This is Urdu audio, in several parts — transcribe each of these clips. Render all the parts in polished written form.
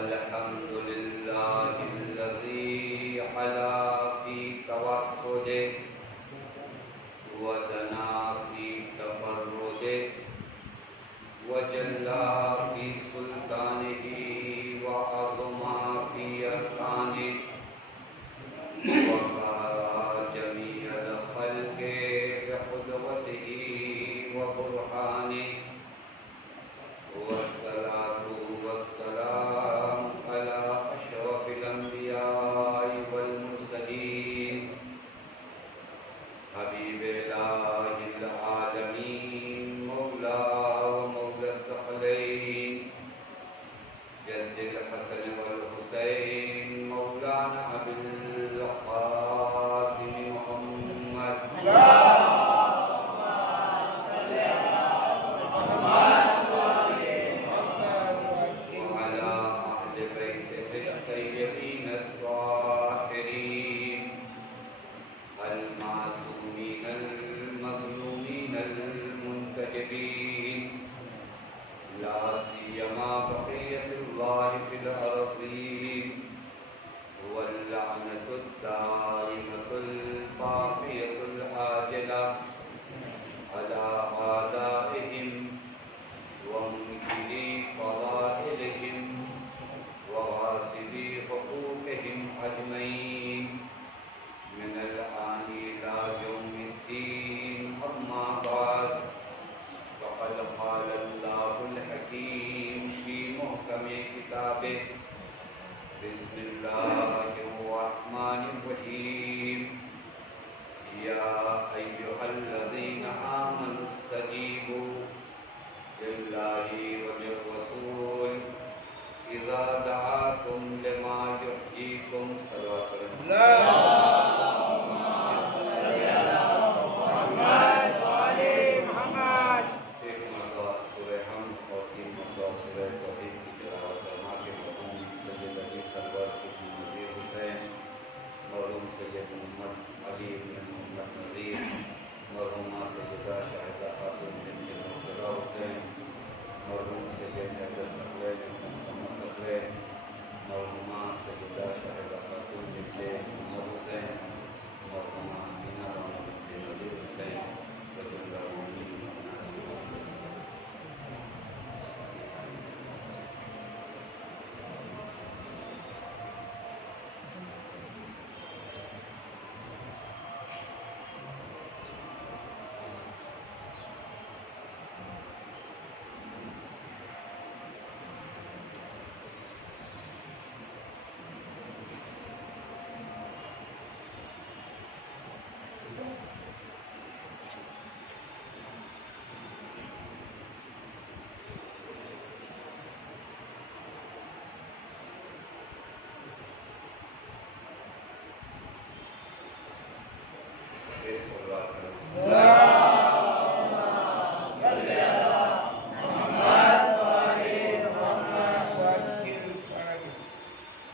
الحمد لله الذي علا في توحده ودنا في تفرده وجلى في سلطانه وعظم في أركانه وقهر جميع الخلق بقدرته وبرهانه والصلاة والسلام على أشرف الأنبياء والمرسلين حبيب إله العالمين مولى ومولى الثقلين جد الحسن والحسين مولانا أبي القاسم محمد الطيبين الطاهرين المعصومين المظلومين المنتجبين لا سيما بقية الله في الأرضين واللعنة الدائمة الباقية العاجلة على أعدائهم ومنكري فضائلهم وغاصبي حقوقهم أجمعين من الآن إلى يوم الدين أما بعد فقد قال الله الحكيم في محكم كتابه بسم الله الرحمن الرحيم يا أيها الذين آمنوا استجيبوا لله وللرسول إذا دعاكم لما يحييكم صلوات اللهم صل على محمد وآل محمد. ایک مرتبہ سورہ حمد اور تین مرتبہ سورہ توحید کی تلاوت فرما کے مرحوم سید علی سرور ابن نذیر حسین، مرحوم سید محمد علی بن محمد نذیر، مرحومہ سیدہ شاہدہ خاتون بنت مرتضی حسین، مرحوم سید حیدر ثقلین مرحومہ سیدہ شاہدہ خاتون بنت محمد حسین، مرحومہ حسینہ بانو بنت نذیر حسین رضی اللہ عنہ.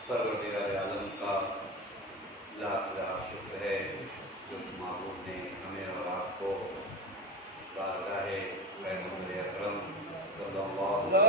پروردگار عالم کا لاکھ لاکھ شکر ہے کہ اس معبود نے ہمیں اور آپ کو بارگاہ پیغمبر اکرم صلی اللہ علیہ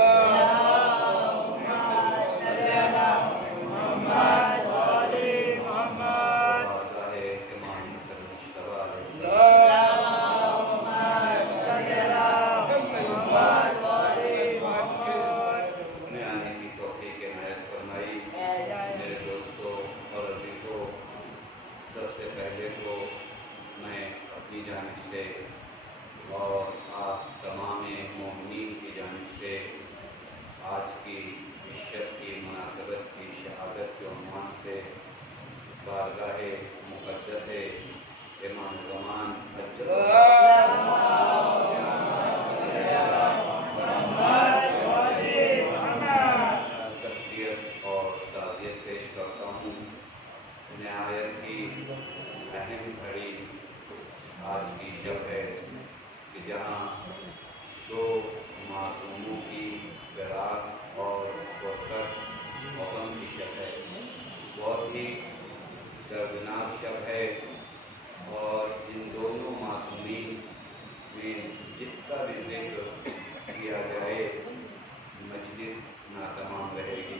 اور آپ تمام مومنین کی جانب سے آج کی عشت کی مناسبت کی شہادت کے عنوان سے بارگاہ مقدس امام زمان تسلیت اور تعزیت پیش کرتا ہوں. نہایت کی اہم گھڑی آج کی شب ہے کہ جہاں دو معصوموں کی فراق اور فرقت و غم کی شب ہے. بہت ہی دردناک شب ہے اور ان دونوں معصومین میں جس کا بھی ذکر کیا جائے مجلس ناتمام رہے گی.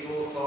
200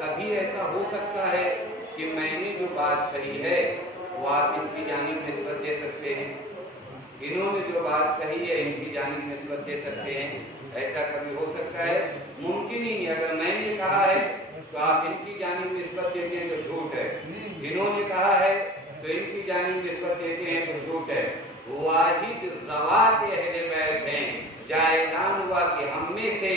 کبھی ایسا ہو سکتا ہے کہ میں نے جو بات کہی ہے وہ آپ ان کی جانب نسبت دے سکتے ہیں، انہوں نے جو بات کہی ہے ان کی جانب نسبت دے سکتے ہیں؟ ایسا کبھی ہو سکتا ہے؟ ممکن ہی نہیں۔ اگر میں نے کہا ہے تو آپ ان کی جانب نسبت دیتے ہیں تو جھوٹ ہے، انہوں نے کہا ہے تو ان کی جانب نسبت دیتے ہیں تو جھوٹ ہے۔ واحد ذوات اہل بیت ہیں، جائے اعلان ہوا کہ ہم میں سے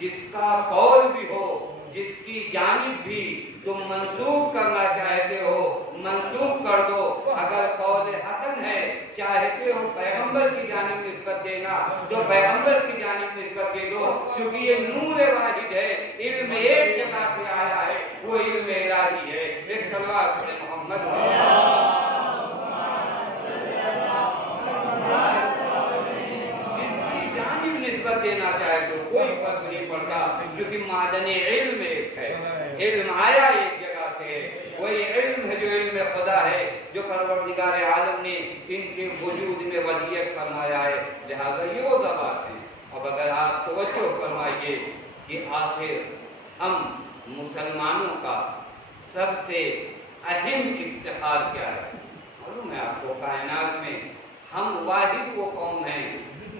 جس کا قول بھی ہو، جس کی جانب بھی تم منسوب کرنا چاہتے ہو منسوب کر دو، اگر قول حسن ہے چاہتے ہو پیغمبر کی جانب نسبت دینا تو پیغمبر کی جانب نسبت دے دو، چونکہ یہ نور واحد ہے، علم ایک جگہ سے آیا ہے، وہ علم الہی ہے۔ ایک صلوات پڑھیں محمد نسبت دینا چاہے تو کوئی فرق نہیں پڑتا، کیونکہ معدن علم ایک ہے، علم آیا ایک جگہ سے، وہی علم ہے جو علم خدا ہے، جو پروردگار عالم نے ان کے وجود میں وضعیت فرمایا ہے، لہذا یہ وہ ذوات ہیں۔ اب اگر آپ توجہ فرمائیے کہ آخر ہم مسلمانوں کا سب سے اہم افتخار کیا ہے؟ معلوم ہے آپ کو، کائنات میں ہم واحد وہ قوم ہیں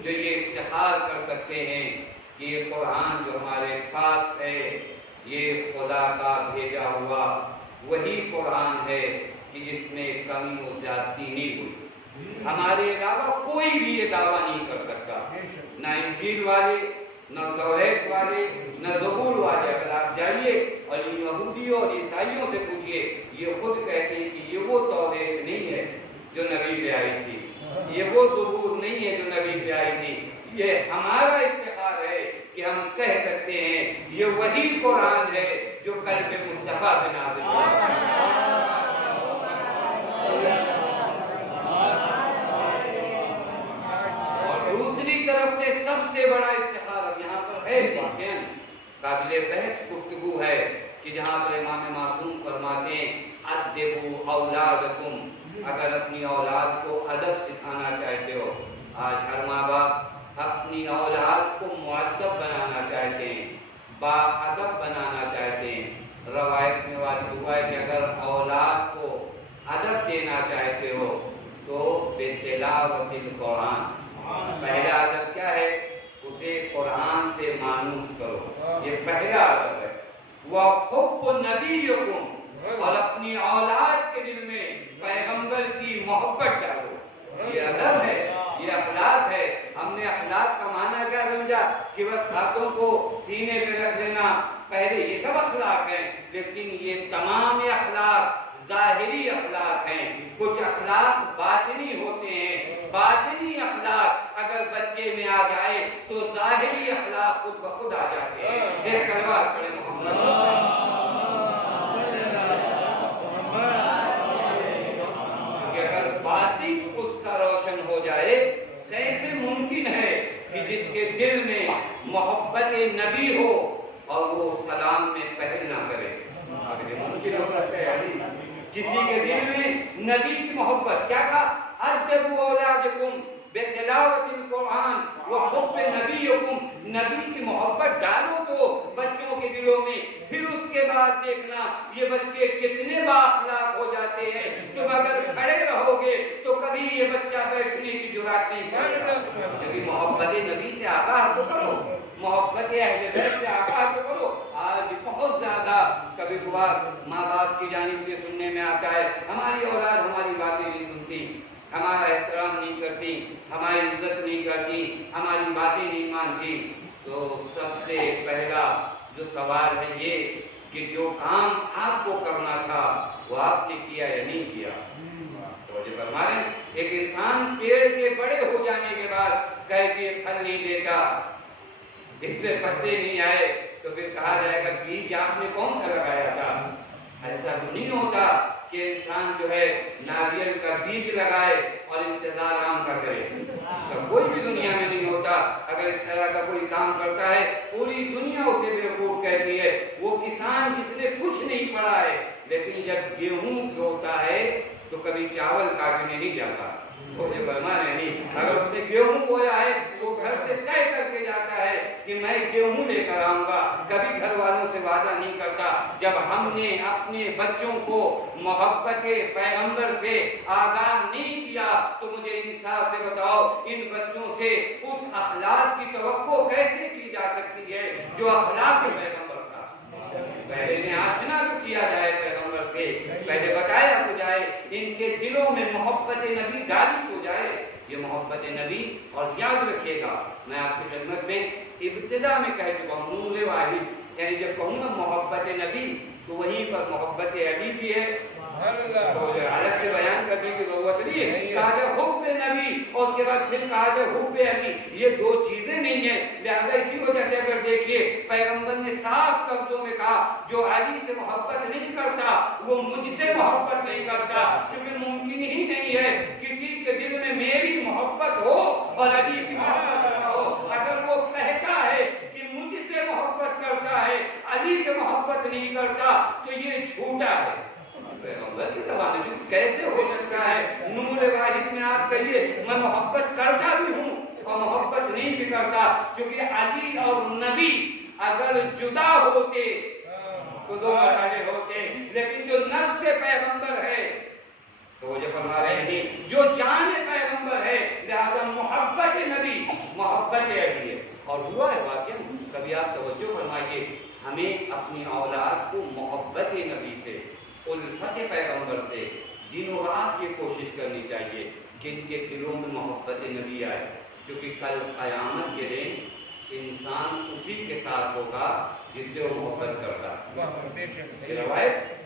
جو یہ افتخار کر سکتے ہیں کہ یہ قرآن جو ہمارے پاس ہے یہ خدا کا بھیجا ہوا وہی قرآن ہے کہ جس میں کمی و زیادتی نہیں ہوئی۔ ہمارے علاوہ کوئی بھی یہ دعویٰ نہیں کر سکتا، نہ انجیل والے، نہ توریت والے، نہ زبور والے۔ اگر آپ جائیے اور یہودیوں اور عیسائیوں سے پوچھئے، یہ خود کہتے ہیں کہ یہ وہ توریت نہیں ہے جو نبی لے آئی تھی، یہ وہ زبور نہیں ہے جو نبی لے آئی تھی۔ یہ ہمارا افتخار ہے کہ ہم کہہ سکتے ہیں یہ وہی قرآن ہے جو قلب مصطفیٰ پہ نازل ہوا۔ اور دوسری طرف سے سب سے بڑا افتخار اب یہاں پر ہے، واقعاً قابل بحث گفتگو ہے کہ جہاں پر امام معصوم فرماتے ہیں ادبوا اولادکم، اگر اپنی اولاد کو ادب سکھانا چاہتے ہو، آج ہر ماں باپ اپنی اولاد کو مؤدب بنانا چاہتے ہیں، با ادب بنانا چاہتے ہیں۔ روایت میں واضح ہوا ہے کہ اگر اولاد کو ادب دینا چاہتے ہو تو بتلاوت القرآن، پہلا ادب کیا ہے؟ اسے قرآن سے مانوس کرو، یہ پہلا ادب ہے۔ وَحُبُّ نَبِيِّكُمْ، اور اپنی اولاد کے دل میں پیغمبر کی محبت ڈالو، یہ ادب ہے، یہ اخلاق ہے۔ ہم نے اخلاق کا معنی کیا سمجھا کہ بس ہاتھوں کو سینے پہ رکھ لینا، پہلے یہ سب اخلاق ہیں، لیکن یہ تمام اخلاق ظاہری اخلاق ہیں، کچھ اخلاق باطنی ہوتے ہیں۔ باطنی اخلاق اگر بچے میں آ جائے تو ظاہری اخلاق خود بخود آ جاتے ہیں۔ ایک صلوات پڑھیں محمد۔ اگر باطن اس کا روشن ہو جائے، کیسے ممکن ہے کہ جس کے دل میں محبت نبی ہو اور وہ سلام میں پہل نہ کرے؟ ممکن ہو سکتا ہے کسی کے دل میں نبی کی محبت، کیا کہا؟ ادبوا اولادکم بتلاوت القرآن وحب نبیکم، نبی کی محبت ڈالو تو بچوں کے دلوں میں، پھر اس کے بعد دیکھنا یہ بچے کتنے با اخلاق ہو جاتے ہیں۔ تم اگر کھڑے رہو گے تو کبھی یہ بچہ بیٹھنے کی جرات نہیں کرے گا، کیونکہ محبت نبی سے آگاہ تو کرو، محبت اہل بیت سے آگاہ تو کرو۔ آج بہت زیادہ کبھی کبھار ماں باپ کی جانب سے سننے میں آتا ہے ہماری اولاد ہماری باتیں نہیں سنتی، ہمارا احترام نہیں کرتی، ہماری عزت نہیں کرتی، ہماری باتیں نہیں مانتی۔ تو سب سے پہلا جو سوال ہے یہ کہ جو کام آپ کو کرنا تھا وہ آپ نے کیا یا نہیں کیا؟ توجہ فرمائیں، ایک انسان پیڑ کے بڑے ہو جانے کے بعد کہے کہ یہ پھل نہیں دیتا، اس میں پتے نہیں آئے، تو پھر کہا جائے گا بیج آپ نے کون سا لگایا تھا؟ ایسا تو نہیں ہوتا کہ انسان جو ہے ناریل کا بیج لگائے اور انتظار عام کا کرے، تو کوئی بھی دنیا میں نہیں ہوتا۔ اگر اس طرح کا کوئی کام کرتا ہے پوری دنیا اسے بیوقوف کہتی ہے۔ وہ کسان جس نے کچھ نہیں پڑھا ہے لیکن جب گیہوں ہوتا ہے تو کبھی چاول کاٹنے نہیں جاتا، تو یہ فرما رہے نہیں، اگر اس نے گیہوں بویا ہے تو گھر سے طے کر کے جاتا ہے کہ میں گیہوں لے کر آؤں گا، کبھی گھر والوں سے وعدہ نہیں کرتا۔ جب ہم نے اپنے بچوں کو محبت پیغمبر سے آگاہ نہیں کیا تو مجھے انصاف سے بتاؤ ان بچوں سے اس اخلاق کی توقع کیسے کی جا سکتی ہے جو اخلاق پیغمبر کا؟ پہلے انہیں آشنا تو کیا جائے پیغمبر سے، پہلے بتایا تو جائے، ان کے دلوں میں محبت نبی ڈالی تو جائے، یہ محبت نبی۔ اور یاد رکھیے گا، میں آپ کی خدمت میں ابتدا میں کہہ چکا ہوں، نور واحد، یعنی جب کہوں گا محبت نبی تو وہیں پر محبت علی بھی ہے، تو الگ سے بیان کرنے کی ضرورت نہیں ہے۔ کہا جائے حب نبی اور اس کے بعد پھر کہا جائے حب علی، یہ دو چیزیں نہیں ہیں۔ لہذا اسی وجہ سے اگر دیکھیے پیغمبر نے صاف لفظوں میں کہا جو علی سے محبت نہیں کرتا وہ مجھ سے محبت نہیں کرتا، کیونکہ ممکن ہی نہیں ہے کسی کے دل میں میری محبت ہو اور علی کی محبت نہ ہو۔ اگر وہ کہتا ہے کہ مجھ سے محبت کرتا ہے علی سے محبت نہیں کرتا تو یہ جھوٹا ہے۔ پیغمبر کی زبان ہے، کیسے ہو سکتا ہے؟ نور واحد میں آپ کہیے میں محبت کرتا بھی ہوں اور محبت نہیں بھی کرتا، کیونکہ علی اور نبی اگر جدا ہوتے تو دو مرحلے ہوتے، لیکن جو نفس پیغمبر ہے تو وہ جو فرما رہے ہیں جو جان پیغمبر ہے، لہذا محبت نبی محبت علی ہے۔ اور ہوا ہے واقعہ، کبھی آپ توجہ فرمائیے، ہمیں اپنی اولاد کو محبت نبی سے، الفت پیغمبر سے دن و رات یہ کوشش کرنی چاہیے کہ ان کے دلوں میں محبت نبی آئے، کیونکہ کل قیامت کے دن انسان اسی کے ساتھ ہوگا جس سے وہ محبت کرتا ہے۔ روایت،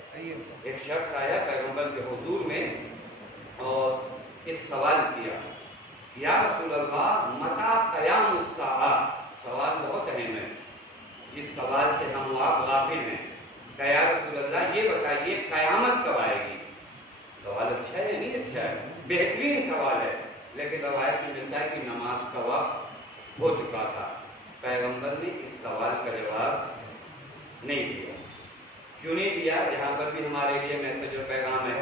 ایک شخص آیا پیغمبر کے حضور میں اور ایک سوال کیا، یا رسول اللہ متی قیام الساعہ؟ سوال بہت اہم ہے، جس سوال سے ہم آپ غافل ہیں۔ کہ یا رسول اللہ یہ بتائیے قیامت کب آئے گی؟ سوال اچھا ہے یا نہیں اچھا ہے؟ بہترین سوال ہے، لیکن روایت میں ملتا ہے کہ نماز کا وقت ہو چکا تھا۔ پیغمبر نے اس سوال کا جواب نہیں دیا۔ کیوں نہیں دیا؟ یہاں پر بھی ہمارے لیے میسج اور پیغام ہے۔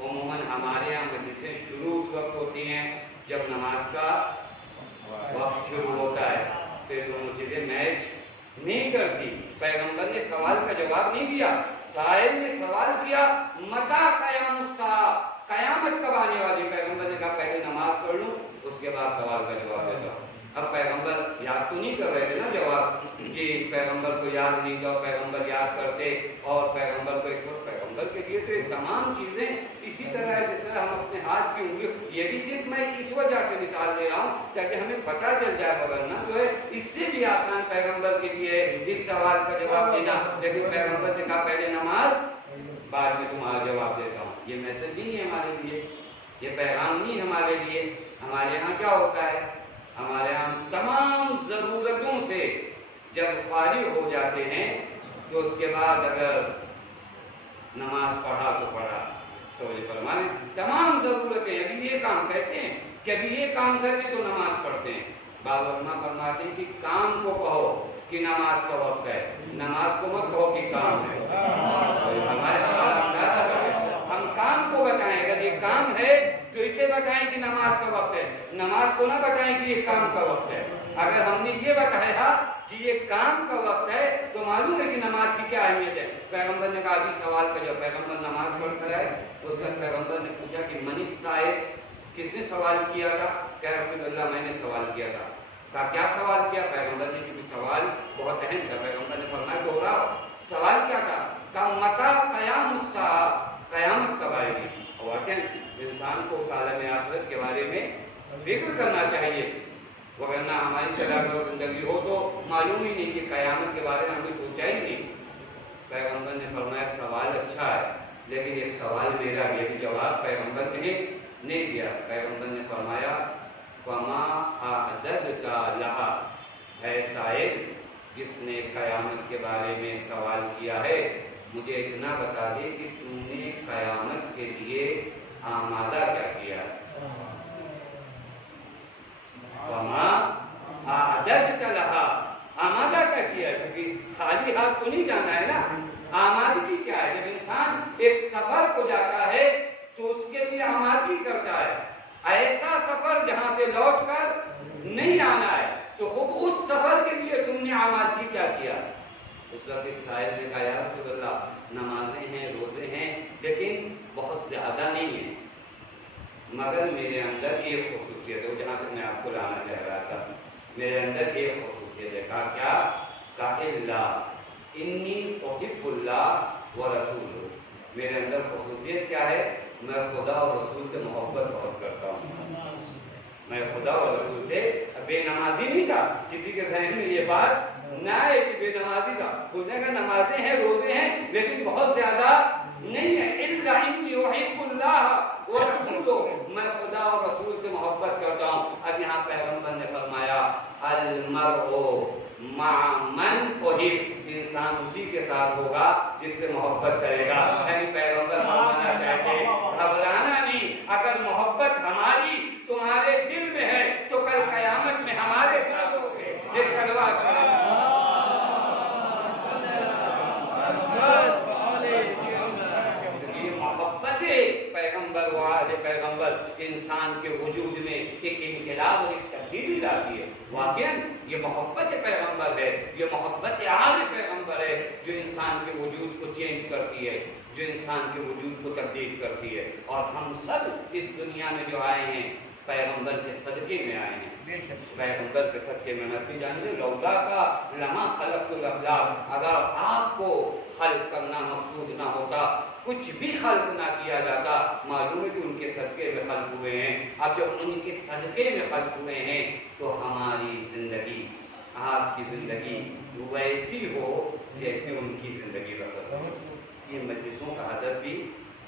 عموماً ہمارے یہاں مجلسیں شروع اس وقت ہوتی ہیں جب نماز کا وقت شروع ہوتا ہے، پھر دونوں چیزیں میچ نہیں کرتی۔ پیغمبر نے سوال کا جواب نہیں دیا، سائل نے سوال کیا متی قیام الساعہ، قیامت کب آنے والی؟ پیغمبر نے کہا پہلے نماز پڑھ لوں اس کے بعد سوال کا جواب دیتا ہوں۔ اب پیغمبر یاد تو نہیں کر رہے تھے نا جواب، کہ پیغمبر کو یاد نہیں تھا، پیغمبر یاد کرتے اور پیغمبر کو ایک وقت پیغمبر کے لیے تو تمام چیزیں اسی طرح ہے جس طرح ہم اپنے ہاتھ کی انگلی، یہ بھی صرف میں اس وجہ سے مثال دے رہا ہوں تاکہ ہمیں پتہ چل جائے، ورنہ جو ہے اس سے بھی آسان پیغمبر کے لیے اس سوال کا جواب دینا، لیکن پیغمبر نے کہا پہلے نماز بعد میں تمہارا جواب دیتا ہوں۔ یہ میسج نہیں ہے ہمارے لیے، یہ پیغام نہیں ہمارے لیے۔ ہمارے یہاں کیا ہوتا ہے؟ ہمارے یہاں تمام ضرورتوں سے جب فارغ ہو جاتے ہیں تو اس کے بعد اگر نماز پڑھا تو پڑھا، تو یہ فرمائیں تمام ضرورتیں، ابھی یہ کام کہتے ہیں کہ ابھی یہ کام کریں تو نماز پڑھتے ہیں۔ بعض علماء فرماتے ہیں کہ کام کو کہو کہ نماز کا وقت ہے، نماز کو مت کہو کہ کام ہے۔ ہم کام کو بتائیں، اگر یہ کام ہے تو اسے بتائیں کہ نماز کا وقت ہے، نماز کو نہ بتائیں کہ یہ کام کا وقت ہے۔ اگر ہم نے یہ بتایا کہ یہ کام کا وقت ہے تو معلوم ہے کہ نماز کی کیا اہمیت ہے۔ پیغمبر نے کہا ابھی سوال کا جب پیغمبر نماز پڑھ کر آئے اس وقت پیغمبر نے پوچھا کہ من السائل، کس نے سوال کیا تھا؟ کہ رسول اللہ میں نے سوال کیا تھا۔ کہا کیا سوال کیا؟ پیغمبر نے، چونکہ سوال بہت اہم تھا، پیغمبر نے فرمایا دوہراؤ، سوال کیا تھا؟ کہا متی قیام الساعہ، قیامت کب آئے گی؟ اور واقعی انسان کو اس عالم آخرت کے بارے میں فکر کرنا چاہیے، ورنہ ہماری طرح زندگی ہو تو معلوم ہی نہیں کہ قیامت کے بارے میں ہم نے سوچا ہی نہیں۔ پیغمبر نے فرمایا سوال اچھا ہے، لیکن ایک سوال میرا بھی، ابھی جواب پیغمبر نے نہیں دیا۔ پیغمبر نے فرمایا فما اعددت لها، اے سائل جس نے قیامت کے بارے میں سوال کیا ہے مجھے اتنا بتا دے کہ تم نے قیامت کے لیے آمادہ کیا کیا ہے؟ فما اعددت لها، آمادہ کیا کیا ہے؟ کیونکہ خالی ہاتھ تو نہیں جانا ہے نا، آمادگی کیا ہے؟ جب انسان ایک سفر کو جاتا ہے تو اس کے لیے آمادگی کرتا ہے، ایسا سفر جہاں سے لوٹ کر نہیں آنا ہے، تو خود اس سفر کے لیے تم نے آمادگی کیا کیا؟ اس وقت اس سائل نے کہا یا رسول اللہ نمازیں ہیں، روزے ہیں، لیکن بہت زیادہ نہیں ہیں، مگر میرے اندر ایک خصوصیت ہے، جہاں تک میں آپ کو لانا چاہ رہا تھا، میرے اندر ایک خصوصیت ہے۔ کہا کیا؟ کہا اللہ انی احب اللہ و رسول، میرے اندر خصوصیت کیا ہے؟ میں خدا اور رسول سے محبت بہت کرتا ہوں، میں خدا اور رسول سے بے نمازی نہیں تھا، کسی کے ذہن میں یہ بات نہ ہے کہ بے نمازی تھا، اس نے کہا نمازیں ہیں، روزے ہیں، لیکن بہت زیادہ نہیں ہے، الا انی احب اللہ و رسول، میں خدا اور رسول سے محبت کرتا ہوں۔ اب یہاں پیغمبر نے فرمایا المرء مع من احب، انسان اسی کے ساتھ ہوگا جس سے محبت کرے گا، یعنی پیغمبر فرمانا چاہتے گھبرانا نہیں، اگر محبت ہماری تمہارے دل میں ہے تو کل قیامت میں ہمارے ساتھ ہوگے۔ ایک صلوات محبت پیغمبر و آل پیغمبر انسان کے وجود میں ایک انقلاب اور ایک تبدیلی لاتی ہے۔ واقعاً یہ محبت پیغمبر ہے، یہ محبت آل پیغمبر ہے جو انسان کے وجود کو چینج کرتی ہے، جو انسان کے وجود کو تبدیل کرتی ہے۔ اور ہم سب اس دنیا میں جو آئے ہیں پیغمبر کے صدقے میں آئے ہیں، پیغمبر کے صدقے میں۔ نبی جانتے لولا کا لما خلقت الافلاک، اگر آپ کو خلق کرنا مقصود نہ ہوتا، کچھ بھی خلق نہ کیا جاتا، معلوم ہے کہ ان کے صدقے میں خلق ہوئے ہیں۔ اب جب ان کے صدقے میں خلق ہوئے ہیں تو ہماری زندگی، آپ کی زندگی ویسی ہو جیسے ان کی زندگی بسر ہو۔ یہ مجلسوں کا ہدف بھی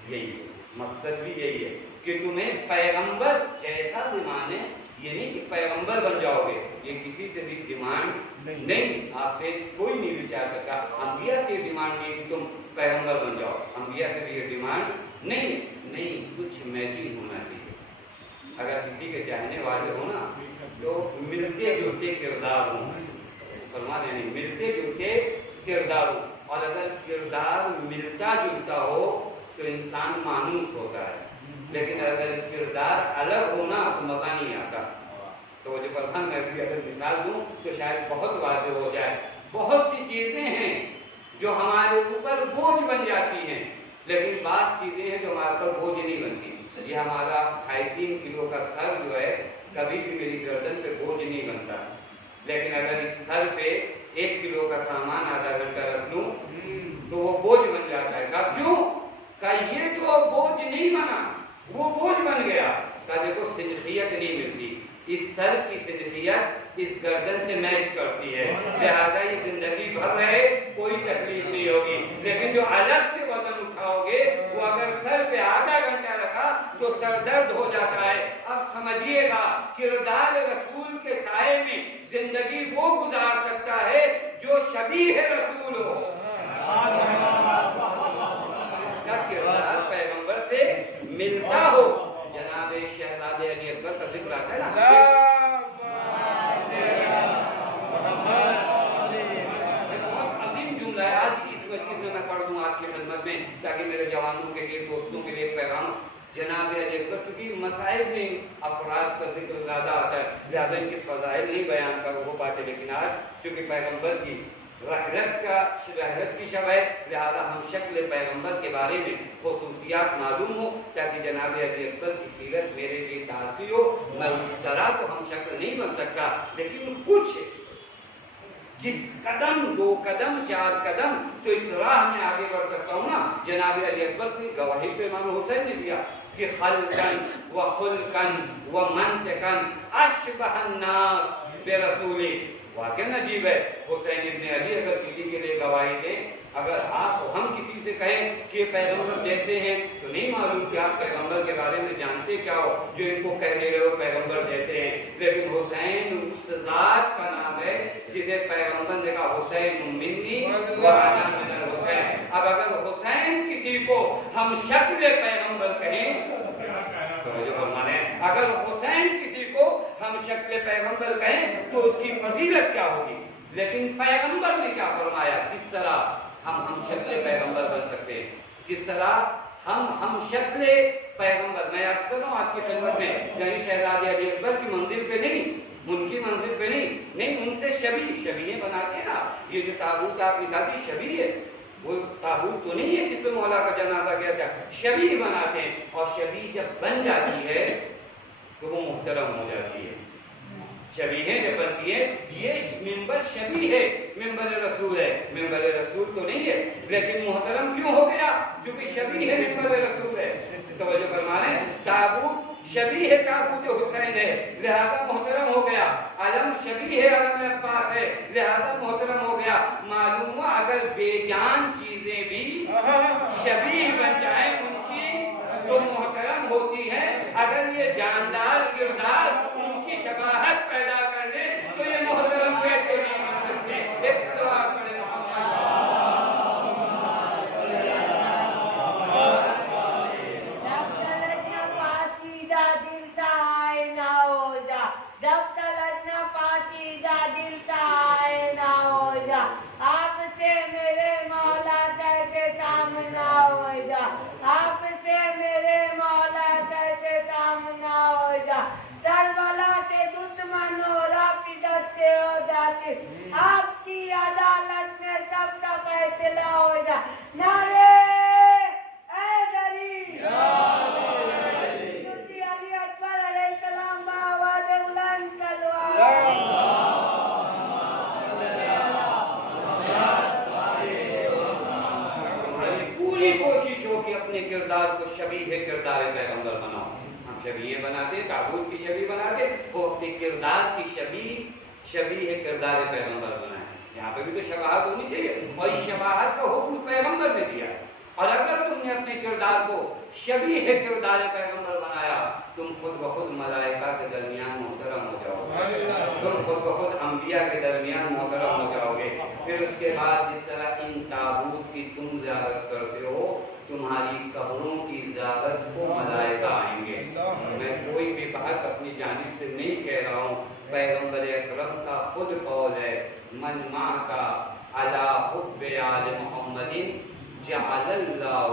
یہی ہے، مقصد بھی یہی ہے کہ تمہیں پیغمبر جیسا بھی مانے، یہ نہیں کہ پیغمبر بن جاؤ گے، یہ کسی سے بھی ڈیمانڈ نہیں، آپ سے کوئی نہیں بھی چاہ سکتا، انبیاء سے ڈیمانڈ نہیں کہ تم پیغمبر بن جاؤ، انبیاء سے بھی یہ ڈیمانڈ نہیں، کچھ میچنگ ہونا چاہیے۔ اگر کسی کے چاہنے والے ہو نا تو ملتے جلتے کردار ہوں، مسلمان یعنی ملتے جلتے کردار ہو، اور اگر کردار ملتا جلتا ہو تو انسان مانوس ہوتا ہے، لیکن اگر کردار الگ ہونا تو مزہ نہیں آتا۔ تو جو فرمان میں بھی اگر مثال دوں تو شاید بہت واضح ہو جائے۔ بہت سی چیزیں ہیں جو ہمارے اوپر بوجھ بن جاتی ہیں، لیکن بعض چیزیں ہیں جو ہمارے اوپر بوجھ نہیں بنتی۔ یہ ہمارا 2.5 کلو کا سر جو ہے کبھی بھی میری گردن پہ بوجھ نہیں بنتا، لیکن اگر اس سر پہ 1 کلو کا سامان آدھا گھنٹہ رکھ لوں تو وہ بوجھ بن جاتا ہے۔ کہا کیوں؟ کہا یہ تو بوجھ نہیں بنا، وہ بوجھ بن گیا۔ کہا دیکھو سنخیت نہیں ملتی، اس سر کی سنخیت اس گردن سے میچ کرتی ہے، لہذا یہ زندگی بھر رہے کوئی تکلیف نہیں ہوگی، لیکن جو الگ سے وزن اٹھاؤ گے وہ اگر سر پہ آدھا گھنٹہ رکھا تو سر درد ہو جاتا ہے۔ اب سمجھیے گا کردار رسول کے سائے میں زندگی وہ گزار سکتا ہے جو شبیہ رسول ہو، اس کا کردار پیغمبر سے ملتا ہو۔ جناب شہزادے علی اکبر کا ذکر آتا ہے نا، بہت عظیم جملہ ہے، آج اس وقت میں پڑھ دوں آپ کی خدمت میں تاکہ میرے جوانوں کے لیے، دوستوں کے لیے پیغام۔ جناب علی اکبر چونکہ مسائل میں افراد کا ذکر زیادہ آتا ہے لہٰذا ان کے فضائل نہیں بیان کر ہو پاتے، لیکن آج چونکہ پیغمبر کی رحلت کی شب ہے لہذا ہم شکل پیغمبر کے بارے میں خصوصیات معلوم ہو تاکہ جناب علی اکبر کی سیرت میرے لیے تاثیر ہو۔ میں اس طرح تو ہم شکل نہیں بن سکتا، لیکن کچھ جس قدم 2 قدم 4 قدم تو اس راہ میں آگے بڑھ سکتا ہوں نا۔ جناب علی اکبر کی گواہی تو امام حسین نے دیا کہ خلقن و خلقن و منطقن اشبہ الناس برسولی۔ واقعاً عجیب ہے، حسین ابن علی اگر کسی کے لیے گواہی دیں، اگر ہم کسی سے کہیں کہ پیغمبر جیسے ہیں تو نہیں معلوم کہ آپ پیغمبر کے بارے میں جانتے کیا ہو جو ان کو کہہ دے رہے ہو پیغمبر جیسے ہیں، لیکن حسین اس ذات کا نام ہے جسے پیغمبر نے کہا حسین منی و انا من الحسین۔ اب اگر حسین کسی کو ہم شکل پیغمبر کہیں تو اگر حسین کسی کو ہم شکل پیغمبر کہیں تو اس کی فضیلت کیا ہوگی، لیکن پیغمبر نے کیا فرمایا، کس طرح ہم شکل پیغمبر بن سکتے ہیں، کس طرح ہم شکل پیغمبر۔ میں عرض کر رہا ہوں آپ کی خدمت میں، یعنی شہزادے علی اکبر کی منزل پہ نہیں، ان کی منزل پہ نہیں، ان سے شبیہ بناتے ہیں نا. یہ جو تابوت آپ دکھاتے شبیہ ہے، وہ تابوت تو نہیں ہے جس پہ مولا کا جنازہ گیا تھا، شبیہ بناتے ہیں. اور شبیہ جب بن جاتی ہے تو وہ محترم ہو جاتی ہے. شبیہیں جب بنتی ہے، یہ ممبر شبیہ ہے، ممبر رسول ہے، ممبر رسول تو نہیں ہے لیکن محترم کیوں ہو گیا؟ کیونکہ شبیہ ہے، ممبر رسول ہے. توجہ فرما رہے ہیں، تابوت شبیہ ہے، تابوت حسین ہے، لہذا محترم ہو گیا. علم شبیہ ہے، علم عباس ہے، لہذا محترم ہو گیا. معلوم ہوا اگر بے جان چیزیں بھی شبیہ بن جائیں ان کی تو محترم ہوتی ہے. اگر یہ جاندار کردار ان کی شباہت پیدا کر لے تو یہ محترم کیسے نہیں بن سکتے؟ ایک سلوات پڑھے آپ کی عدالت میں سب کا فیصلہ ہو جا. نعرے حیدری، علی اکبر علیہ السلام بآواز بلند تلوار. پوری کوشش ہو کہ اپنے کردار کو شبیہ کردار پیغمبر بناؤ. ہم شبیہ بناتے، تابوت کی شبیہ بناتے، وہ اپنے کردار کی شبیہ کردار پیغمبر بنائے. یہاں پہ بھی تو شباہت ہونی چاہیے، اور اس شباہت کا حکم پیغمبر نے دیا. اور اگر تم نے اپنے کردار کو شبیہ کردار پیغمبر بنایا، تم خود بخود ملائکہ کے درمیان محترم ہو جاؤ گے، تم خود بخود انبیاء کے درمیان محترم ہو جاؤ گے. پھر اس کے بعد جس طرح ان تابوت کی تم زیارت کرتے ہو، تمہاری قبروں کی زیارت کو ملائکہ آئیں گے. میں کوئی بھی بات اپنی جانب سے نہیں کہہ رہا ہوں، پیغمبر اکرم کا خود قول ہے، من مات علی حب آل محمد جعل اللہ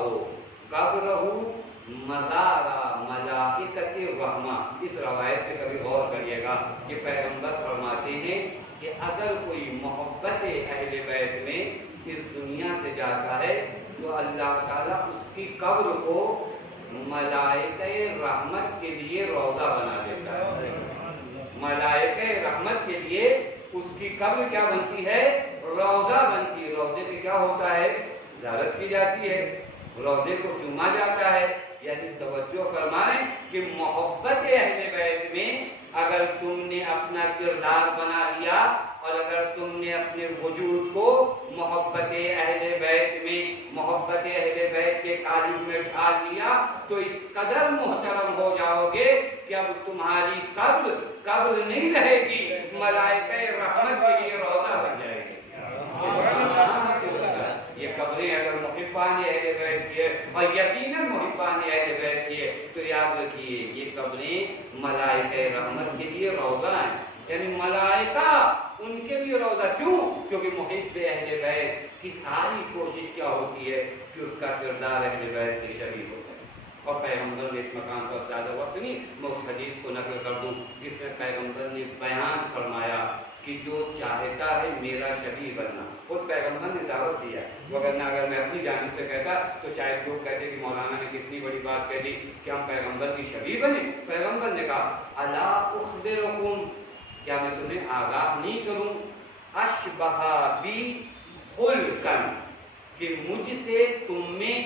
قبرہ مزار ملائکۃ الرحمہ. اس روایت پہ کبھی غور کریے گا کہ پیغمبر فرماتے ہیں کہ اگر کوئی محبت اہل بیت میں اس دنیا سے جاتا ہے تو اللہ تعالیٰ اس کی قبر کو ملائکہ رحمت کے لیے روضہ بنا دیتا ہے. ملائکہ رحمت کے لیے اس کی قبر کیا بنتی ہے؟ روضہ بنتی ہے. روضے پہ کیا ہوتا ہے؟ زیارت کی جاتی ہے، روضے کو چوما جاتا ہے. یعنی توجہ فرمائیں کہ محبت اہل بیت میں اگر تم نے اپنا کردار بنا لیا اور اگر تم نے اپنے وجود کو محبت اہل بیت میں، محبت اہل بیت کے قالب میں ڈھال لیا تو اس قدر محترم ہو جاؤ گے کہ اب تمہاری قبر نہیں رہے گی، ملائکہ رحمت کے لیے روضہ بن جائے گی. یہ قبریں اگر محبان اہل بیت کی ہے اور یقیناً محبان اہل بیت کی ہے تو یاد رکھیے یہ قبریں ملائکہ رحمت کے لیے روضہ ہیں. یعنی ملائکہ ان کے لیے روضہ. کیوں؟ کیونکہ محب اہل بیت کی ساری کوشش کیا ہوتی ہے کہ اس کا کردار اہل بیت کے شبیہ ہو جائے. اور پیغمبر نے اس مقام پر زیادہ وقت نہیں، میں اس حدیث کو نقل کر دوں جس میں پیغمبر نے بیان فرمایا کہ جو چاہتا ہے میرا شبیہ بننا. خود پیغمبر نے دعوت دیا، وگرنہ اگر میں اپنی جانب سے کہتا تو شاید لوگ کہتے کہ مولانا نے کتنی بڑی بات کہہ دی کہ ہم پیغمبر کی شبیہ بنے. پیغمبر نے کہا الا اخبرکم، کیا میں تمہیں آگاہ نہیں کروں، اشبہ بی خلقا، کہ مجھ سے تم میں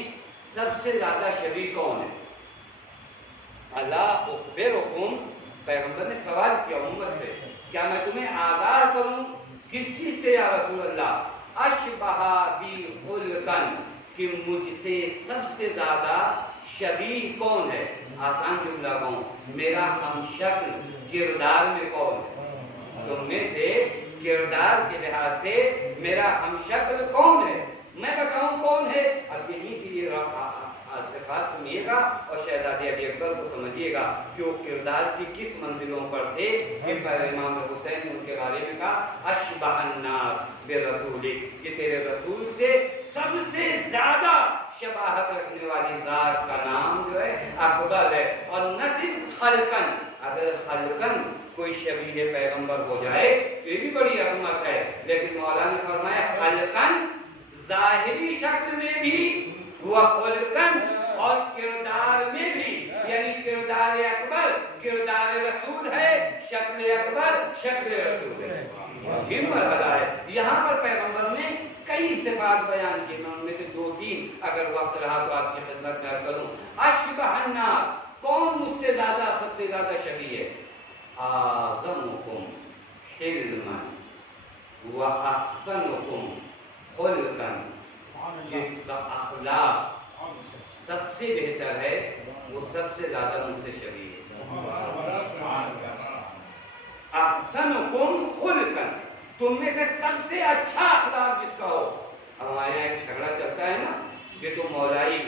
سب سے زیادہ شبیہ کون ہے؟ الا اخبرکم، پیغمبر نے سوال کیا امت سے، کیا میں تمہیں آگاہ کروں کس چیز سے یا رسول اللہ؟ اشبہ بی خلقا، کہ مجھ سے سب سے زیادہ شبیہ کون ہے؟ آسان جملہ کہوں، میرا ہم شکل کردار میں کون ہے؟ تم میں سے کردار کے لحاظ سے میرا ہم شکل کون ہے؟ میں بتاؤں کون ہے؟ اب یہیں سے یہ خاص سنیے گا اور شہزادے علی اکبر کو سمجھیے گا کہ وہ کردار کی کس منزلوں پر تھے. کہ امام حسین نے ان کے بارے میں کہا اشبہ الناس برسولک، کہ تیرے رسول سے سب سے زیادہ شباہت رکھنے والی ذات کا نام جو ہے اکبر ہے. اور نہ خلقن، اگر خلقن کوئی شبیہ پیغمبر ہو جائے تو یہ بھی بڑی عظمت ہے، لیکن مولا نے فرمایا خلقن ظاہری شکل میں بھی وخلقن اور کردار میں بھی، یعنی کردار اکبر کردار رسول ہے، شکل اکبر شکل رسول ہے، یہ مرحلہ ہے۔ یہاں پر پیغمبر نے کئی صفات بیان کی، میں ان میں سے دو تین اگر وقت رہا تو آپ کی خدمت میں کروں۔ اشبہ الناس، کون مجھ سے زیادہ سب سے زیادہ شبیہ ہے؟ اعظمکم حلما واحسنکم خلقا، جس کا اخلاق سب سے بہتر ہے وہ سب سے زیادہ مجھ سے شبیہ ہے۔ احسنکم خلقا، تم میں سے سب سے اچھا اخلاق جس کا ہو۔ اب ہمارے یہاں ایک جھگڑا چلتا ہے نا کہ تم مولائی،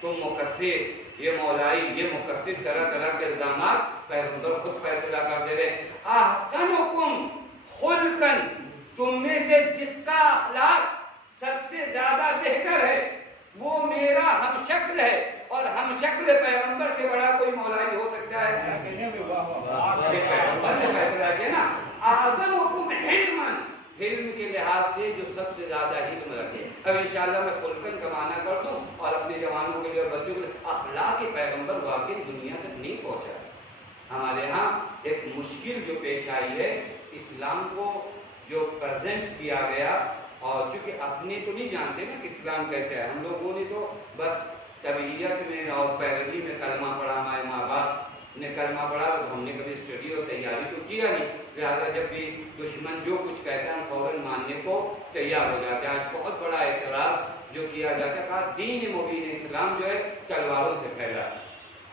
تم مقصر، یہ مولائی یہ مقصر، طرح طرح کے الزامات پیغمبر خود فیصلہ کر دے رہے۔ احسنکم خلقا، تم میں سے جس کا اخلاق سب سے زیادہ بہتر ہے وہ میرا ہم شکل ہے، اور ہم شکل پیغمبر سے بڑا کوئی مولائی ہو سکتا ہے؟ پیغمبر نے فیصلہ کیا نا، اعظمکم حلما، علم کے لحاظ سے جو سب سے زیادہ علم رکھے۔ اب انشاءاللہ میں خلقن کا معنی کر دوں اور اپنے جوانوں کے لیے اور بچوں کے لیے، اخلاق پیغمبر واقعی دنیا تک نہیں پہنچا۔ ہمارے ہاں ایک مشکل جو پیش آئی ہے، اسلام کو جو پریزنٹ کیا گیا، اور چونکہ اپنے تو نہیں جانتے نا کہ اسلام کیسے ہے، ہم لوگوں نے تو بس طبیعت میں اور پیروی میں کلمہ پڑھا، ہمارے ماں باپ نے کلمہ پڑھا تو ہم نے کبھی اسٹڈی اور تیاری تو کیا نہیں، لہٰذا جب بھی دشمن جو کچھ کہتا ہے ہم فوراً ماننے کو تیار ہو جاتے ہیں۔ آج بہت بڑا اعتراض جو کیا جاتا ہے، کہا دین مبین اسلام جو ہے تلواروں سے پھیلا۔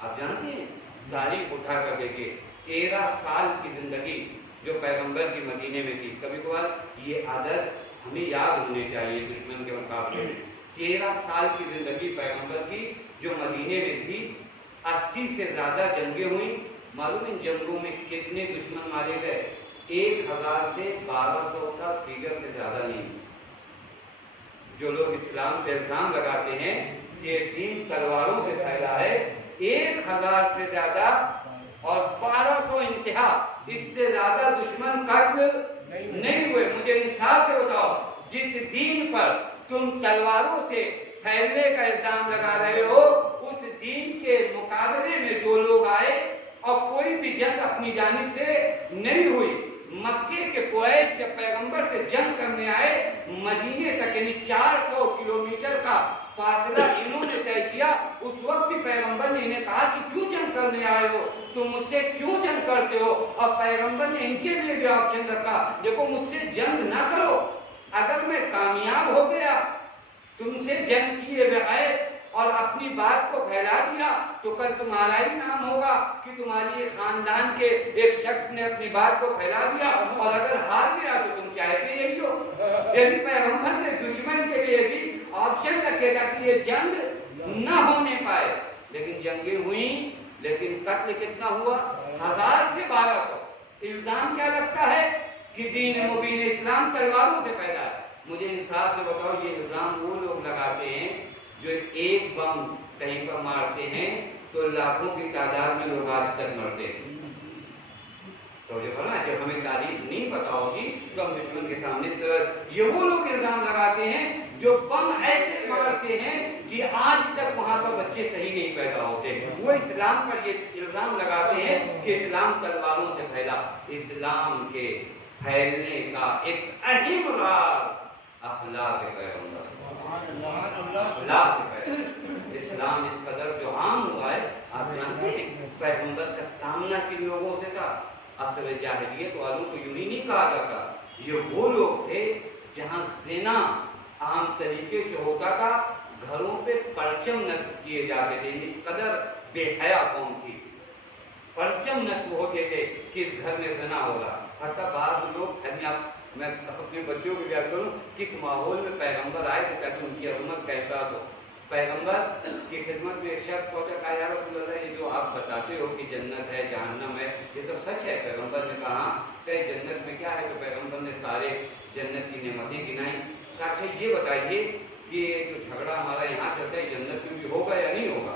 آپ جانتے ہیں تاریخ اٹھا کر دیکھیے، 13 سال کی زندگی جو پیغمبر کی مدینے میں تھی، کبھی کبھار یہ عادت ہمیں یاد ہونی چاہیے دشمن کے مقابلے میں۔ 13 سال کی زندگی پیغمبر کی جو مدینے میں تھی، 80 سے زیادہ جنگیں ہوئیں۔ معلوم ان جنگوں میں کتنے دشمن مارے گئے؟ 1000 سے 1200 کا فیگر سے زیادہ نہیں۔ جو لوگ اسلام پہ الزام لگاتے ہیں کہ دین تلواروں سے پھیلا ہے، 1000 سے زیادہ اور 1200 انتہا، اس سے زیادہ دشمن قتل نہیں ہوئے۔ مجھے انصاف سے بتاؤ، جس دین پر تم تلواروں سے پھیلنے کا الزام لگا رہے ہو، اس دین کے مقابلے میں جو لوگ آئے اور کوئی بھی جنگ اپنی جانب سے نہیں ہوئی۔ مکے کے قریش جب پیغمبر سے جنگ کرنے آئے، مدینے تک یعنی 400 کلومیٹر کا فاصلہ انہوں نے طے کیا، اس وقت بھی پیغمبر نے انہیں کہا کہ کیوں جنگ کرنے آئے ہو، تم مجھ سے کیوں جنگ کرتے ہو؟ اور پیغمبر نے ان کے لیے بھی آپشن رکھا، دیکھو مجھ سے جنگ نہ کرو، اگر میں کامیاب ہو گیا تم سے جنگ کیے بغیر اور اپنی بات کو پھیلا دیا تو کل تمہارا ہی نام ہوگا کہ تمہاری خاندان کے ایک شخص نے اپنی بات کو پھیلا دیا، اور اگر ہار گیا تو تم چاہتے یہی ہو۔ یعنی پیغمبر نے دشمن کے لیے بھی آپشن رکھے تاکہ یہ جنگ نہ ہونے پائے۔ لیکن جنگیں ہوئیں، لیکن قتل کتنا ہوا؟ 1000 سے 1200۔ الزام کیا لگتا ہے کہ دین مبین اسلام تلواروں سے پھیلا ہے۔ مجھے انصاف سے بتاؤ، یہ الزام وہ لوگ لگاتے ہیں جو ایک بم کہیں پر مارتے ہیں تو لاکھوں کی تعداد میں لوگ آج تک مرتے ہیں۔ تو یہ بنا جب ہمیں تاریخ نہیں پتا ہوگی تو ہم دشمن کے سامنے اس طرح یہ وہ لوگ الزام لگاتے ہیں جو بم ایسے مارتے ہیں کہ آج تک وہاں پر بچے صحیح نہیں پیدا ہوتے۔ وہ اسلام پر یہ الزام لگاتے ہیں کہ اسلام تلواروں سے پھیلا۔ اسلام کے پھیلنے کا ایک اہم راز اخلاق پیغمبر، اخلاق پیغمبر۔ اسلام اس قدر جو عام ہوا ہے، آپ جانتے ہیں پیغمبر کا سامنا کن لوگوں سے تھا؟ اصل جاہلیت والوں کو یوں ہی نہیں کہا جاتا، یہ وہ لوگ تھے جہاں زنا عام طریقے سے ہوتا تھا، گھروں پہ پرچم نصب کیے جاتے تھے، اس قدر بے حیا قوم تھی، پرچم نصب ہوتے تھے کہ اس گھر میں زنا ہو رہا۔ حتیٰ بعض لوگ، میں اپنے بچوں کو یاد کروں کس ماحول میں پیغمبر آئے تھے تاکہ ان کی عظمت کا احساس ہو۔ پیغمبر کی خدمت میں ایک شخص پہنچا، کہا یا رسول اللہ، یہ جو آپ بتاتے ہو کہ جنت ہے جہنم ہے، یہ سب سچ ہے؟ پیغمبر نے کہا کہ جنت میں کیا ہے؟ تو پیغمبر نے سارے جنت کی نعمتیں گنائیں۔ کہا اچھا یہ بتائیے کہ جو جھگڑا ہمارا یہاں چلتا ہے جنت میں بھی ہوگا یا نہیں ہوگا؟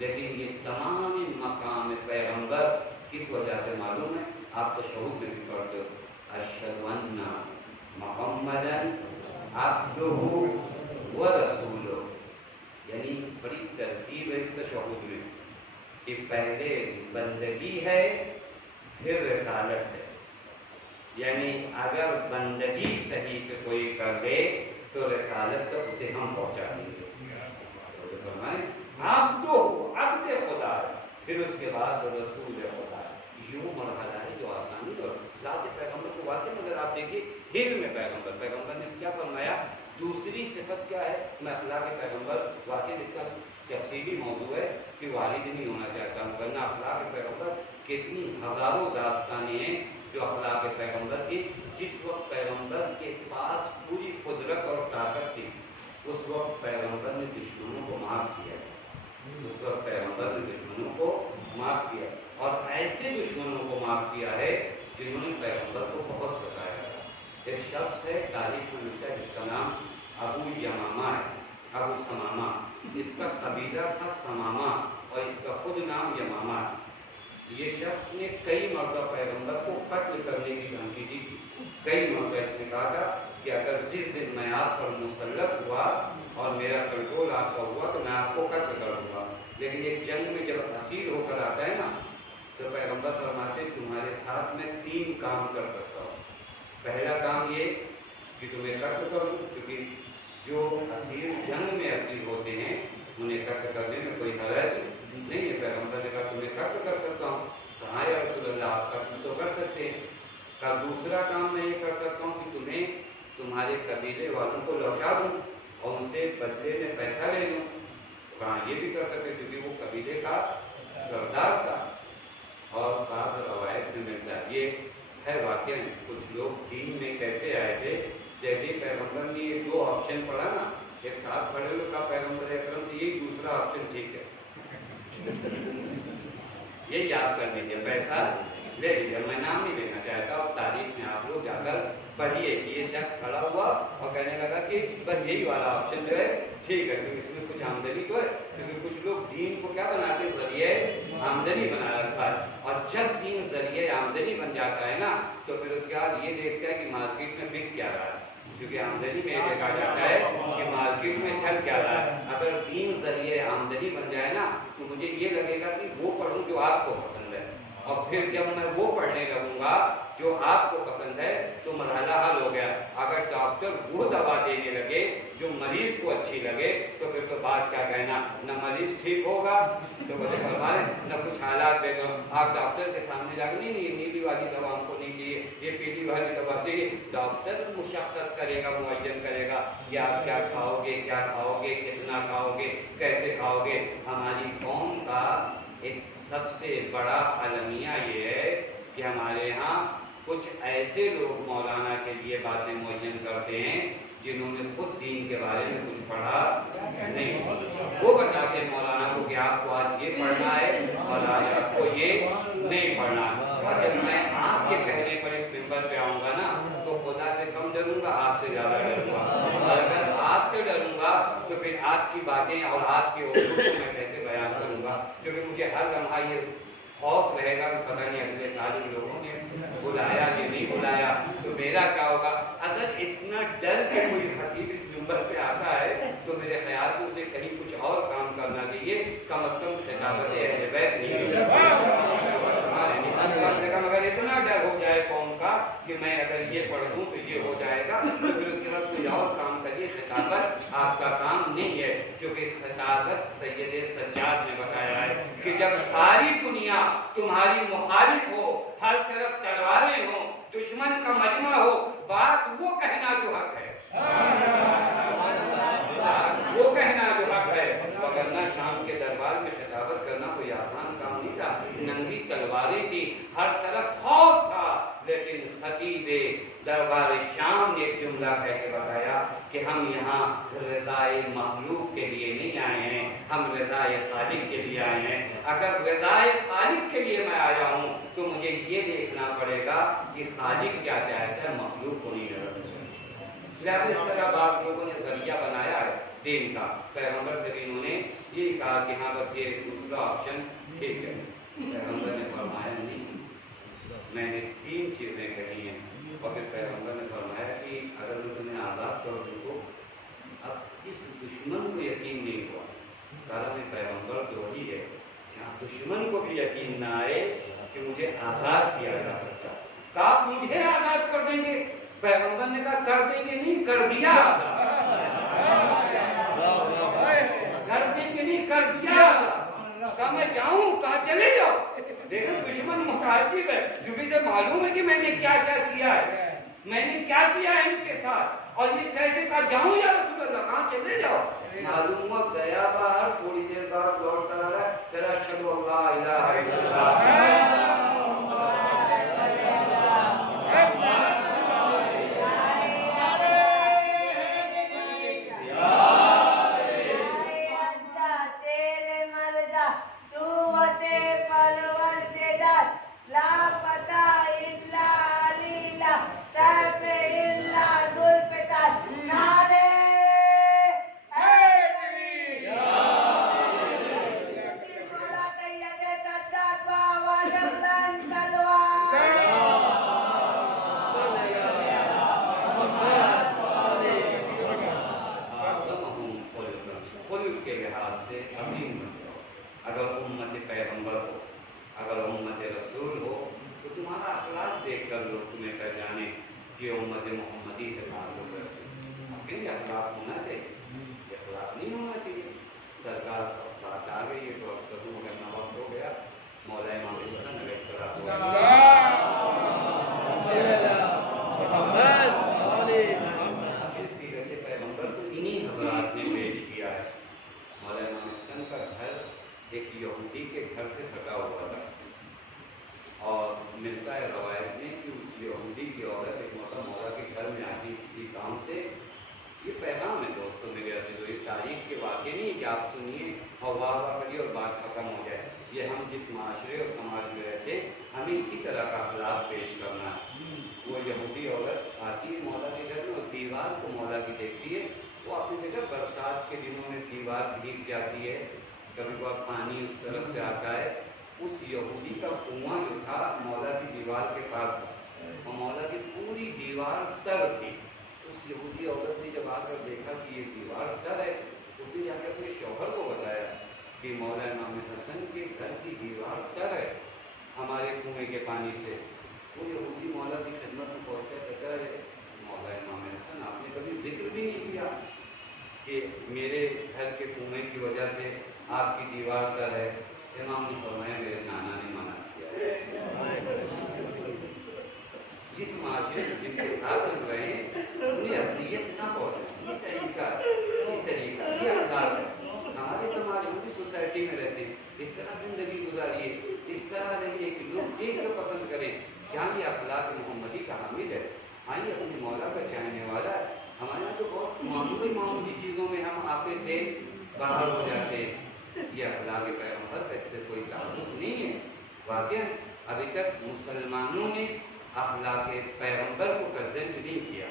لیکن یہ تمام مقام پیغمبر کس وجہ سے معلوم ہے؟ آپ تشہد میں بھی پڑھتے ہو اشہد ان محمدن عبدہ ورسولہ، یعنی بڑی ترتیب ہے اس تشہد میں کہ پہلے بندگی ہے پھر رسالت ہے، یعنی اگر بندگی صحیح سے کوئی کر دے تو رسالت تک اسے ہم پہنچا دیں گے۔ عبد خدا ہے، پھر اس کے بعد رسول خدا ہے۔ یوں مرحلہ ہے جو آسانی اور ذات پیغمبر کو واقعی اگر آپ دیکھیے ہل میں پیغمبر نے کیا فرمایا؟ دوسری صفت کیا ہے؟ میں اخلاق پیغمبر واقعی اس کا تفصیلی موضوع ہے کہ والد نہیں ہونا چاہتا ہوں، ورنہ اخلاق پیغمبر کتنی ہزاروں داستانیں ہیں جو اخلاق پیغمبر کی۔ جس وقت پیغمبر کے پاس پوری قدرت اور طاقت تھی اس وقت پیغمبر نے دشمنوں کو معاف کیا، اس وقت پیغمبر نے دشمنوں کو معاف کیا، اور ایسے دشمنوں کو معاف کیا ہے جنہوں نے پیغمبر کو بہت ستایا ہے۔ ایک شخص ہے تاریخ میں ملتا ہے جس کا نام ابو یمامہ ہے، ابو سمامہ، اس کا قبیلہ تھا سمامہ اور اس کا خود نام یمامہ ہے۔ یہ شخص نے کئی مرتبہ پیغمبر کو قتل کرنے کی دھمکی دی تھی، کئی مرتبہ اس نے کہا تھا کہ اگر جس دن میں آپ پر مسلط ہوا اور میرا کنٹرول آپ کا ہوا تو میں آپ کو قتل کر دوں گا۔ لیکن ایک جنگ میں جب اسیر ہو کر آتا ہے نا تو پیغمبر فرماتے تمہارے ساتھ میں 3 کام کر سکتا ہوں۔ پہلا کام یہ کہ تمہیں قتل کروں، کیونکہ جو اسیر جنگ میں اسیر ہوتے ہیں انہیں قتل کرنے میں کوئی حرج نہیں ہے۔ پیغمبر نے کہا تمہیں قتل کر سکتا ہوں، کہا یا رسول اللہ آپ قتل تو کر سکتے ہیں۔ کہا دوسرا کام میں یہ کر سکتا ہوں کہ تمہیں تمہارے قبیلے والوں کو لوٹا دوں اور ان سے بدلے میں پیسہ لے لوں، کہا یہ بھی کر سکتے کیونکہ وہ قبیلے کا سردار تھا۔ اور بعض روایت میں ملتا ہے یہ ہے واقعہ کچھ لوگ دین میں کیسے آئے تھے، جیسے پیغمبر نے یہ 2 آپشن پڑھا نا ایک ساتھ پڑھے ہوئے، کہا پیغمبر اکرم تو یہی دوسرا آپشن ٹھیک ہے، یہ یاد کر لیجیے، پیسہ لے لیجیے۔ میں نام نہیں لینا چاہتا اور تاریخ میں آپ لوگ جا کر پڑھیے کہ یہ شخص کھڑا ہوا اور کہنے لگا کہ بس یہی والا آپشن جو ہے ٹھیک ہے، کیونکہ اس میں کچھ آمدنی تو ہے، کیونکہ کچھ لوگ دین کو کیا بناتے ہیں؟ ذریعہ آمدنی بنا رکھا ہے، اور جب دین ذریعہ آمدنی بن جاتا ہے نا تو پھر اس کے بعد یہ دیکھتا ہے کہ مارکیٹ میں بک کیا رہا ہے، کیونکہ آمدنی میں یہ دیکھا جاتا ہے کہ مارکیٹ میں چل کیا رہا ہے۔ اگر دین ذریعہ آمدنی بن جائے نا تو مجھے یہ لگے گا کہ وہ پڑھوں جو آپ کو پسند ہے، اور پھر جب میں وہ پڑھنے لگوں گا جو آپ کو پسند ہے تو مرحلہ حل ہو گیا۔ اگر ڈاکٹر وہ دوا دینے لگے جو مریض کو اچھی لگے تو پھر تو بات کیا کہنا، نہ مریض ٹھیک ہوگا تو مجھے فرمائے نہ کچھ حالات بے گا۔ آپ ڈاکٹر کے سامنے جا کے نہیں نیلی والی دوا ہم کو نہیں چاہیے، یہ پیلی والی دوا چاہیے، ڈاکٹر مشخص کرے گا، معین کرے گا کہ آپ کیا کھاؤ گے، کیا کھاؤ گے، کتنا کھاؤ گے، کیسے کھاؤ گے۔ ہماری قوم کا ایک سب سے بڑا المیہ یہ ہے کہ ہمارے ہاں کچھ ایسے لوگ مولانا کے لیے باتیں معین کرتے ہیں جنہوں نے خود دین کے بارے میں کچھ پڑھا نہیں، وہ بتاتے ہیں مولانا کو کہ آپ کو آج یہ پڑھنا ہے اور آج آپ کو یہ نہیں پڑھنا ہے۔ اور جب میں آپ کے کہنے پر اس ممبر پہ آؤں گا نا تو خدا سے کم ڈروں گا، آپ سے زیادہ ڈروں گا، اور اگر آپ سے ڈروں گا تو پھر آپ کی باتیں اور آپ کی اردو کو میں کیسے بیان کروں گا، کیونکہ مجھے ہر لمحہ یہ خوف رہے گا کہ پتہ نہیں اگلے سال ان لوگوں نے بلایا کہ نہیں بلایا تو میرا کیا ہوگا۔ اگر اتنا ڈر کے کوئی خطیب اس ممبر پہ آتا ہے تو میرے خیال میں اسے کہیں کچھ اور کام کرنا چاہیے، کم از کم خطابت اہل بیت نہیں، اگر اتنا ڈر ہو جائے قوم کا کہ میں اگر یہ پڑھ دوں تو یہ ہو جائے گا تو پھر اس کے بعد کوئی اور کام کریے، خطابت آپ کا کام نہیں ہے، کیونکہ خطابت سید سجاد نے بتایا ہے کہ جب ساری دنیا تمہاری مخالف ہو، ہر طرف تلواریں ہوں، دشمن کا مجمع ہو، بات وہ کہنا جو حق ہے، وہ کہنا جو حق ہے، وگرنہ شام کے دربار میں خطابت کرنا کوئی آسان کام نہیں تھا، ننگی تلواریں تھی، ہر طرف خوف تھا، لیکن خطیب دربار شام نے ایک جملہ کہہ کے بتایا کہ ہم یہاں رضائے مخلوق کے لیے نہیں آئے ہیں، ہم رضائے خالق کے لیے آئے ہیں۔ اگر رضائے خالق کے لیے میں آیا ہوں تو مجھے یہ دیکھنا پڑے گا کہ خالق کیا چاہتا ہے، مخلوق کو نہیں نظر۔ لہٰذا اس طرح بعض لوگوں نے ذریعہ بنایا ہے دین کا. پیغمبر سے بھی انہوں نے یہی کہا کہ ہاں بس یہ دوسرا آپشن ٹھیک ہے. پیغمبر نے فرمایا نہیں, میں نے 3 چیزیں کہی ہیں, اور پھر پیغمبر نے فرمایا کہ اگر میں تمہیں آزاد کر دوں تو اب اس دشمن کو یقین نہیں ہوا. کہا میں پیغمبر تو وہی ہے جہاں دشمن کو بھی یقین نہ آئے کہ مجھے آزاد کیا جا سکتا. کہا مجھے آزاد کر دیں گے. پیغمبر نے کہا کر دیں گے نہیں, کر دیا آزاد. کر دیں گے نہیں, کر دیا آزاد. کہا میں جاؤں, کہا چلے جاؤ. دیکھو دشمن متعجب ہے, جبھی سے معلوم ہے کہ میں نے کیا کیا کیا ہے, میں نے کیا کیا ہے ان کے ساتھ, اور یہ کیسے کہا جاؤں یا رسول اللہ, کہاں چلے جاؤ. معلوم ہوا گیا باہر, تھوڑی دیر بعد لوٹ کر آ رہا ہے, تیرا اشہد اللہ الہ الا اللہ. اگر امت پیغمبر ہو, اگر امت رسول ہو, تو تمہارا اخلاق دیکھ کر لوگ تمہیں پہچانے کہ امت محمدی سے تعلق رکھتے ہیں. آپ کہیں اخلاق ہونا چاہیے, یہ اخلاق نہیں ہونا چاہیے. سرکار بات آ گئی ہے تو اب قدم کرنا وقت ہو گیا. مولا امام حسن علیہ سیرت پیغمبر کو انہی حضرات نے پیش کیا ہے. مولا امام حسن کا گھر ایک یہودی کے گھر سے سٹا ہوا تھا, اور ملتا ہے روایت میں کہ اس یہودی کی عورت ایک مولا کے گھر میں آتی کسی کام سے. یہ پیغام ہے دوستوں میرے عزیزو, اس تاریخ کے واقع نہیں کہ آپ سنیے اور واہ واہ کریے اور بات ختم ہو جائے. یہ ہم جس معاشرے اور سماج میں رہتے ہمیں اسی طرح کا اخلاق پیش کرنا ہے. وہ یہودی عورت آتی ہے مولا کے گھر میں, اور دیوار کو مولا کی دیکھتی ہے. وہ اپنی جگہ برسات کے دنوں میں دیوار بھیگ جاتی ہے, کبھی بہت پانی اس طرف سے آتا ہے. اس یہودی کا کنواں جو تھا مولا کی دیوار کے پاس تھا, اور مولا کی پوری دیوار تر تھی. اس یہودی عورت نے جب آ کر دیکھا کہ یہ دیوار تر ہے, اس نے جا کے اپنے شوہر کو بتایا کہ مولا امام حسن کے گھر کی دیوار تر ہے ہمارے کنویں کے پانی سے. وہ یہودی مولا کی خدمت میں پہنچا, کہتا ہے مولا امام حسن آپ نے کبھی ذکر بھی نہیں کیا کہ میرے گھر کے کنویں کی وجہ سے آپ کی دیوار تر ہے. امام نے فرمایا میرے نانا نے منع کیا. جس معاشرے میں جن کے ساتھ ہم رہے انہیں اذیت نہ پہنچے, یہ طریقہ یہ آزاد ہے. ہمارے سماج میں بھی سوسائٹی میں رہتے ہیں, اس طرح زندگی گزاریے, اس طرح رہیے کہ لوگ ایک کو پسند کریں. کیا یہ اخلاق محمدی کا حامل ہے؟ ہاں یہ اپنی مولا کا چاہنے والا ہے. ہمارے یہاں تو بہت معمولی چیزوں میں ہم آپے سے باہر ہو جاتے ہیں. یہ اخلاق پیغمبر کا اس سے کوئی تعلق نہیں ہے. واقعہ ابھی تک مسلمانوں نے اخلاق پیغمبر کو پریزنٹ نہیں کیا,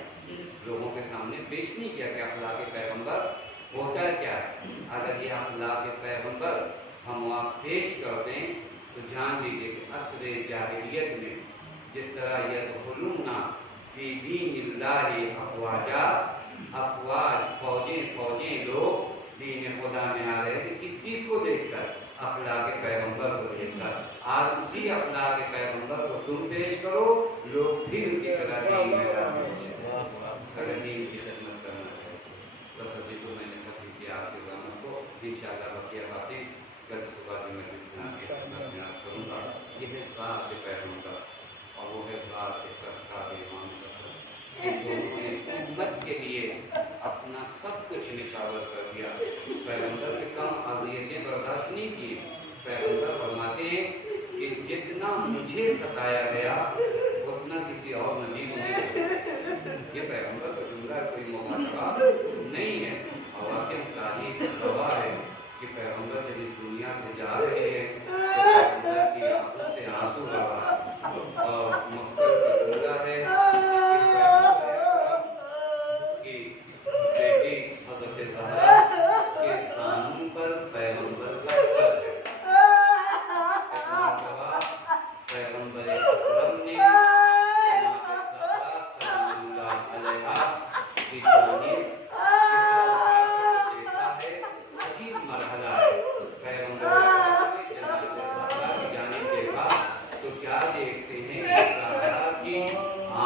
لوگوں کے سامنے پیش نہیں کیا کہ اخلاق پیغمبر ہوتا کیا ہے. اگر یہ اخلاق پیغمبر ہم آپ پیش کر دیں تو جان لیجیے کہ عصر جاہلیت میں جس طرح یدخلون فی دین اللہ افواجا, افواج فوجیں لوگ دین خدا میں آ رہے تھے. کس چیز کو دیکھ کر؟ اخلاق پیغمبر کو دیکھ کر. آج اسی اخلاق پیغمبر کو تم پیش کرو, لوگ پھر اسی طرح دین میں اگر دین کی خدمت کرنا ہے. بس ابھی تو میں نے ختم کیا آپ کے زحمت کو. انشاءاللہ بقیہ باتیں کل صبح میں کی خدمت میں عرض کروں گا. یہ ہے ذات پیغمبر, اور وہ ہے ذات سرکار امام حسن. ان دونوں نے امت کے لیے اپنا سب کچھ نچھاور کر دیا. پیغمبر کے کم اذیتیں برداشت نہیں کی. پیغمبر فرماتے ہیں کہ جتنا مجھے ستایا گیا اتنا کسی اور نبی کو نہیں ستایا. یہ پیغمبر کا جملہ کوئی مبالغہ نہیں ہے. اور واقعی تاریخ گواہ ہے کہ پیغمبر جب اس دنیا سے جا رہے ہیں تو پیغمبر کی آنکھوں سے آنسو بہا, اور مقتل کا جملہ ہے کہ پیغمبر کی بیٹی حضرت زہرا